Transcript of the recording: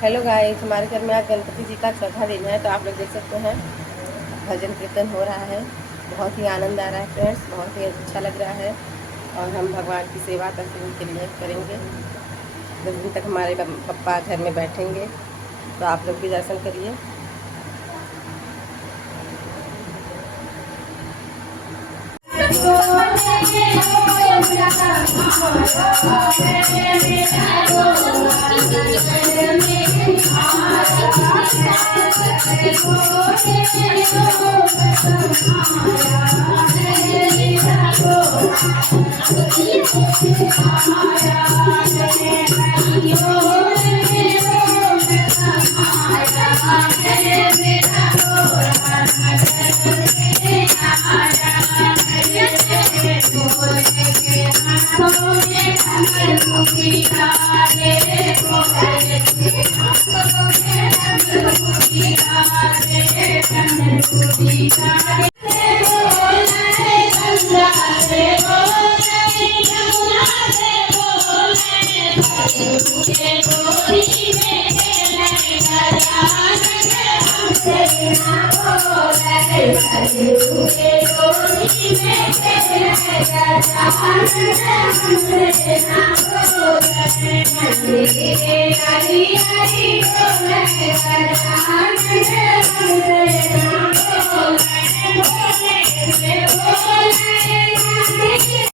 Hello guys, हमारे घर में आज गणपति जी का चौथा दिन है। तो आप लोग देख सकते हैं भजन कीर्तन हो रहा है। बहुत ही आनंद आ रहा है फ्रेंड्स, बहुत ही अच्छा लग रहा है। और हम भगवान की सेवा करते हुए के लिए करेंगे। 10 दिन तक हमारे पप्पा घर में बैठेंगे, तो आप लोग भी दर्शन करिए।